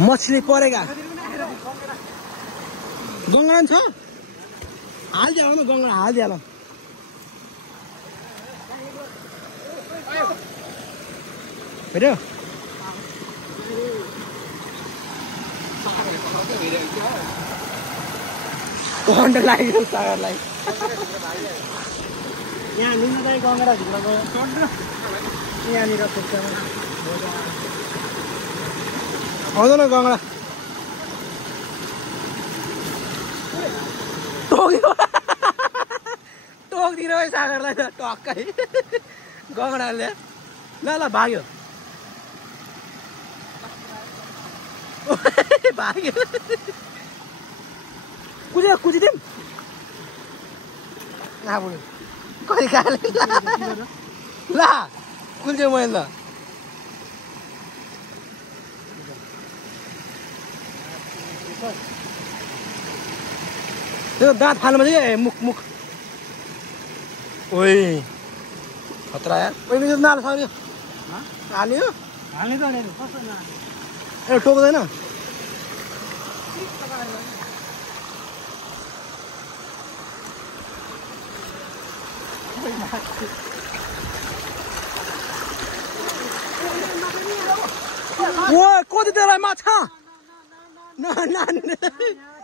मछली परेगा गंगडा छ हालिदिया न गंगडा हालिदिया ल हेऱ्यो कन्ड लाग्यो सागरलाई यहाँ निन्न दाइ गंगडा भित्र गयो यहाँनिर पुग्छमा आउँदैन गंगडा टोक्यो टोकिदिनु है सागरलाई त टक्कै गंगडाले ल ल भाग्यो भाग्यो कुदिदिउँ अब कहिले खाले ल कुल्च्यो मैले ल त्यो दाँत फाल्नु पर्छ कि मुख मुख ओइ खतरा यार ओइ मेरो नाल छ हाल्यो हाल्ने त नि कस्तो न ए टोक्दैन ओ कति त्यसलाई माछा न